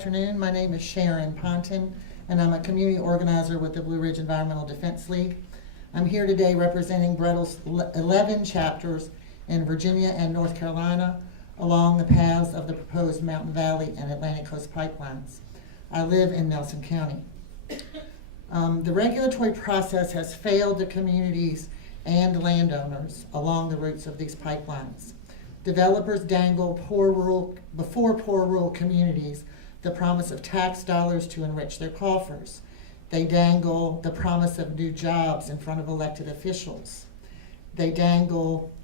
Afternoon. My name is Sharon Ponton, and I'm a community organizer with the Blue Ridge Environmental Defense League. I'm here today representing BREDL's 11 chapters in Virginia and North Carolina along the paths of the proposed Mountain Valley and Atlantic Coast pipelines. I live in Nelson County. The regulatory process has failed the communities and landowners along the routes of these pipelines. Developers dangle before poor rural communities the promise of tax dollars to enrich their coffers. They dangle the promise of new jobs in front of elected officials. They dangle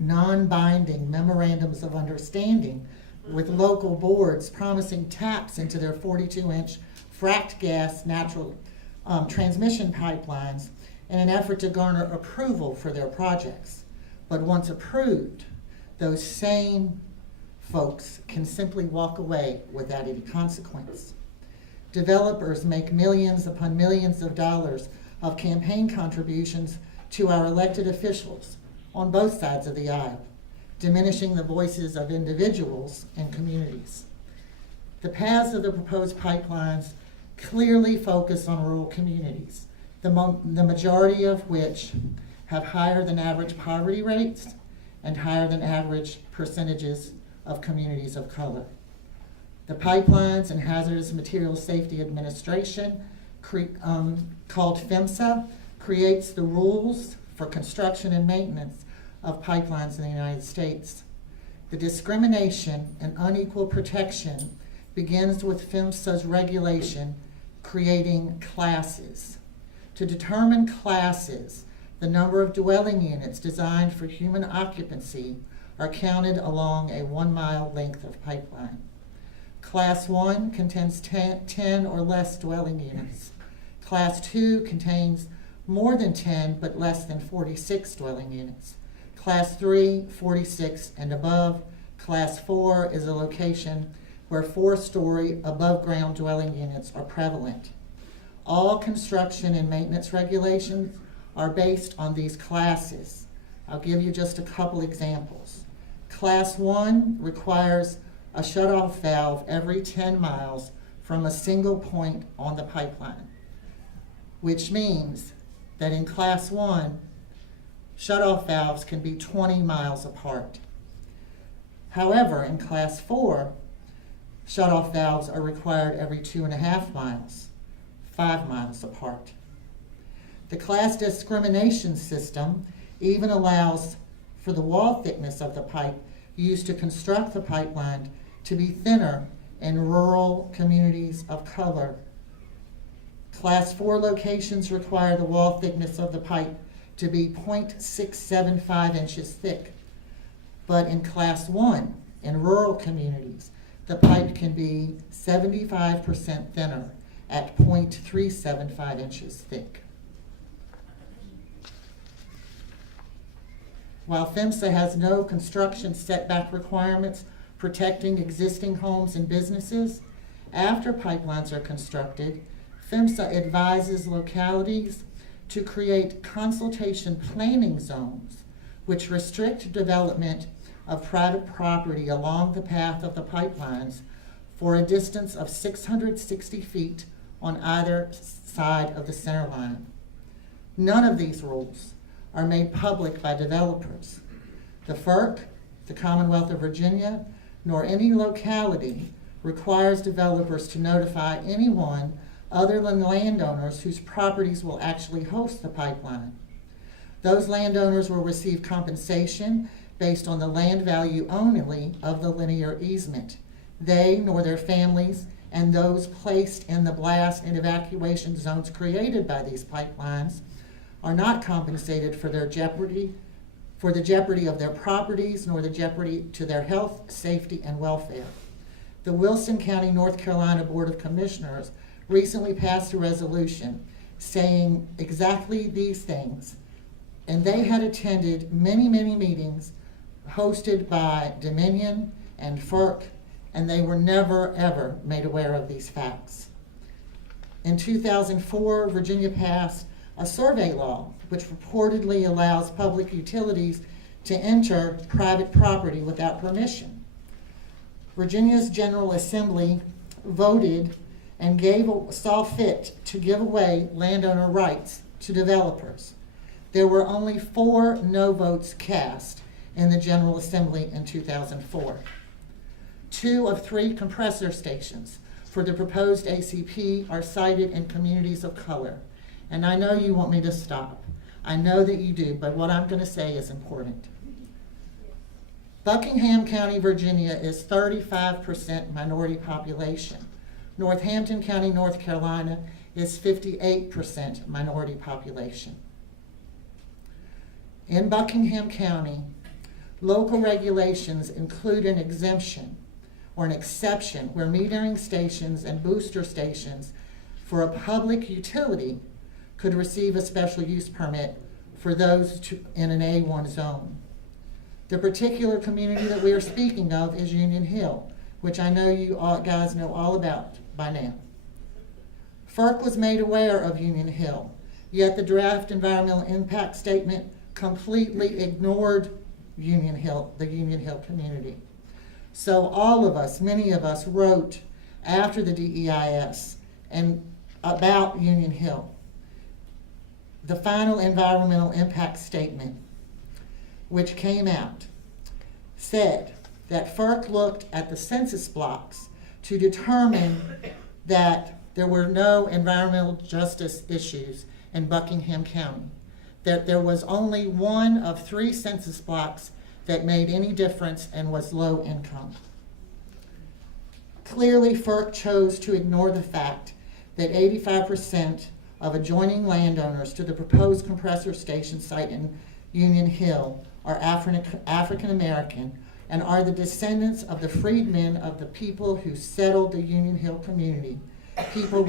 non-binding memorandums of understanding with local boards promising taps into their 42-inch fracked gas natural transmission pipelines in an effort to garner approval for their projects. But once approved, those same folks can simply walk away without any consequence. Developers make millions upon millions of dollars of campaign contributions to our elected officials on both sides of the aisle, diminishing the voices of individuals and communities. The paths of the proposed pipelines clearly focus on rural communities, the majority of which have higher than average poverty rates and higher than average percentages of communities of color. The Pipelines and Hazardous Materials Safety Administration, called PHMSA, creates the rules for construction and maintenance of pipelines in the United States. The discrimination and unequal protection begins with PHMSA's regulation creating classes. To determine classes, the number of dwelling units designed for human occupancy are counted along a 1-mile length of pipeline. Class 1 contains 10 or less dwelling units. Class 2 contains more than 10 but less than 46 dwelling units. Class 3, 46 and above. Class 4 is a location where 4-story above-ground dwelling units are prevalent. All construction and maintenance regulations are based on these classes. I'll give you just a couple examples. Class 1 requires a shutoff valve every 10 miles from a single point on the pipeline, which means that in Class 1, shutoff valves can be 20 miles apart. However, in Class 4, shutoff valves are required every 2.5 miles, 5 miles apart. The class discrimination system even allows for the wall thickness of the pipe used to construct the pipeline to be thinner in rural communities of color. Class 4 locations require the wall thickness of the pipe to be 0.675 inches thick. But in Class 1, in rural communities, the pipe can be 75% thinner at 0.375 inches thick. While PHMSA has no construction setback requirements protecting existing homes and businesses, after pipelines are constructed, PHMSA advises localities to create consultation planning zones which restrict development of private property along the path of the pipelines for a distance of 660 feet on either side of the center line. None of these rules are made public by developers. The FERC, the Commonwealth of Virginia, nor any locality requires developers to notify anyone other than landowners whose properties will actually host the pipeline. Those landowners will receive compensation based on the land value only of the linear easement. They nor their families and those placed in the blast and evacuation zones created by these pipelines are not compensated for the jeopardy of their properties, nor the jeopardy to their health, safety, and welfare. The Wilson County, North Carolina Board of Commissioners recently passed a resolution saying exactly these things, and they had attended many, many meetings hosted by Dominion and FERC, and they were never, ever made aware of these facts. In 2004, Virginia passed a survey law which purportedly allows public utilities to enter private property without permission. Virginia's General Assembly voted and saw fit to give away landowner rights to developers. There were only 4 no votes cast in the General Assembly in 2004. 2 of 3 compressor stations for the proposed ACP are sited in communities of color. And I know you want me to stop. I know that you do, but what I'm going to say is important. Buckingham County, Virginia is 35% minority population. Northampton County, North Carolina is 58% minority population. In Buckingham County, local regulations include an exemption or an exception where metering stations and booster stations for a public utility could receive a special use permit for those in an A1 zone. The particular community that we are speaking of is Union Hill, which I know you all guys know all about by now. FERC was made aware of Union Hill, yet the draft environmental impact statement completely ignored the Union Hill community. So all of us, many of us, wrote after the DEIS and about Union Hill. The final environmental impact statement, which came out, said that FERC looked at the census blocks to determine that there were no environmental justice issues in Buckingham County, that there was only 1 of 3 census blocks that made any difference and was low income. Clearly, FERC chose to ignore the fact that 85% of adjoining landowners to the proposed compressor station site in Union Hill are African American and are the descendants of the freedmen of the people who settled the Union Hill community, people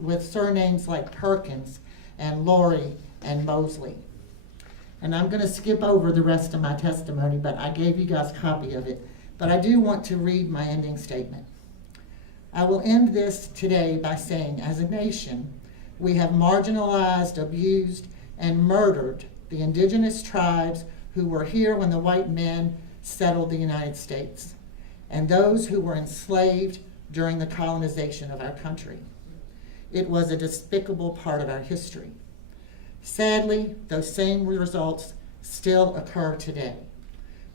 with surnames like Perkins and Laurie and Mosley. And I'm going to skip over the rest of my testimony, but I gave you guys a copy of it. But I do want to read my ending statement. I will end this today by saying, as a nation, we have marginalized, abused, and murdered the indigenous tribes who were here when the white men settled the United States, and those who were enslaved during the colonization of our country. It was a despicable part of our history. Sadly, those same results still occur today.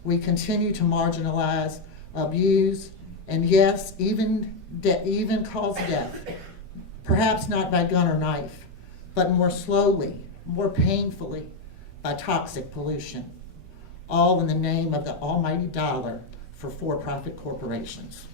We continue to marginalize, abuse, and yes, even cause death, perhaps not by gun or knife, but more slowly, more painfully, by toxic pollution, all in the name of the almighty dollar for for-profit corporations.